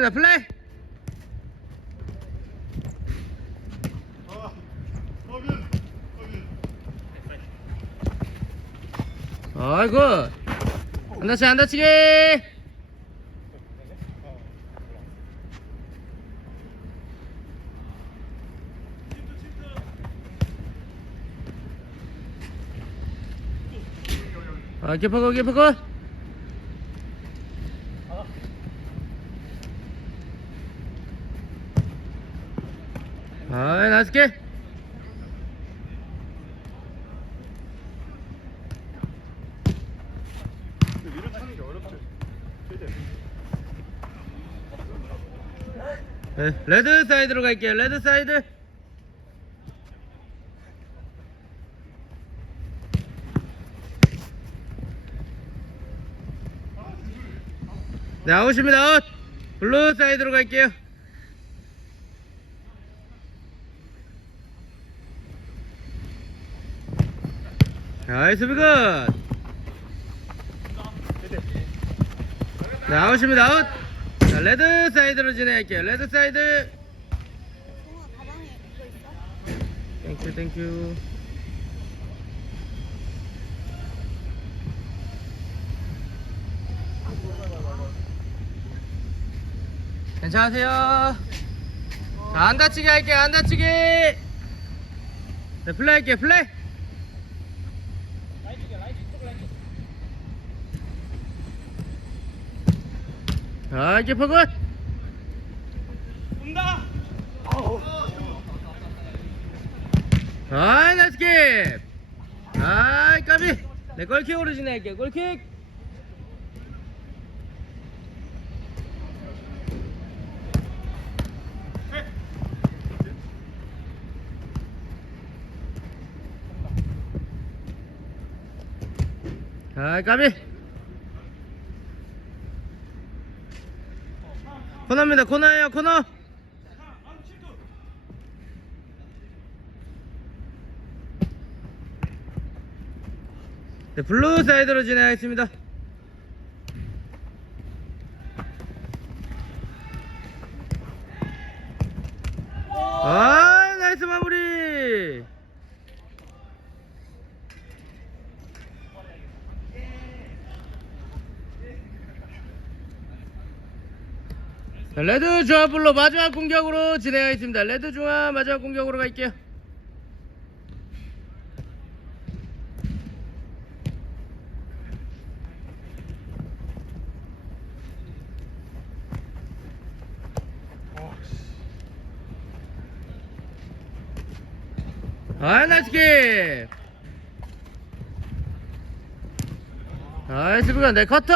자, 플레이. 아이고. 안 다치게, 안 다치게. 아, 개파고, 개파고. 아, 나이스 게. 위로 차는 게 어렵죠. 최대. 네, 레드 사이드로 갈게요. 레드 사이드. 네, 아웃입니다. 아웃. 블루 사이드로 갈게요. 나이스 비굿. 네, 아웃입니다. 아웃. 자, 레드 사이드로 진행할게요. 레드 사이드. 땡큐 땡큐 괜찮으세요? 자, 안 다치게 할게요 안 다치게 네, 플레이 할게요 플레이 자 이렇게 포굿 아이 나이스 킵! 아이 까비! 네 골킥으로 진행할게요 골킥 아이 까비 코너입니다 코너예요 코너 네, 블루 사이드로 진행하겠습니다. 아, 나이스 마무리. 자, 레드 블루 마지막 공격으로 진행하겠습니다. 레드 중앙 마지막 공격으로 갈게요. 아, 나이스 킥! 나이스 비건 내 커터!